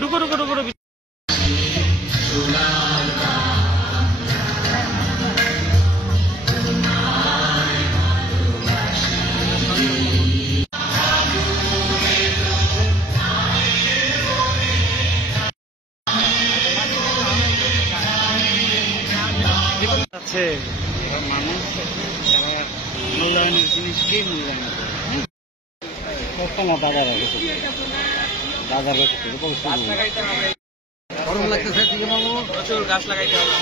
ঢুকো ঢুকো ঢুকো। আছে মানুষ তারা মূল্যায়নের জিনিসকেই মূল্যায়ন করে। দাদা রেখেছে দাদা রেখেছে গরম লাগতেছে। ঠিক আছে বাবু, প্রচুর গাছ লাগাইতে হবে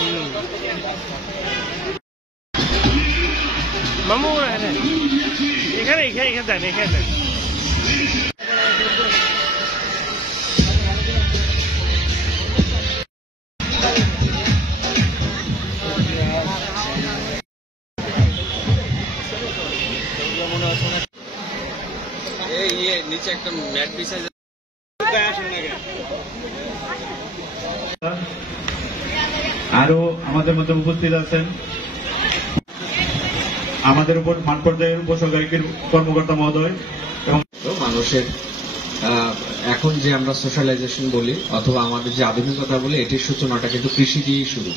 মামু। এখানে এখানে এখানে দেন, এখানে দেন। নিচে একটা ম্যাট বিছাই আরো আমাদের মধ্যে উপস্থিত আছেন আমাদের উপর মাঠ পর্যায়ের উপসহকারী কর্মকর্তা মহোদয় এবং মানুষের এখন যে আমরা সোশ্যালাইজেশন বলি অথবা আমাদের যে আধুনিকতা বলি, এটির সূচনাটা কিন্তু কৃষি দিয়েই শুরু।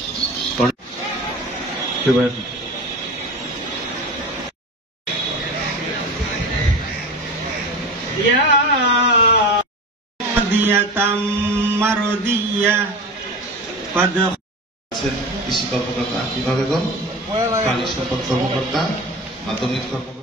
কৃষি কর্মকর্তা, বিভাগগণ, প্রাণী সম্পদ কর্মকর্তা, মাধ্যমিক কর্মকর্তা।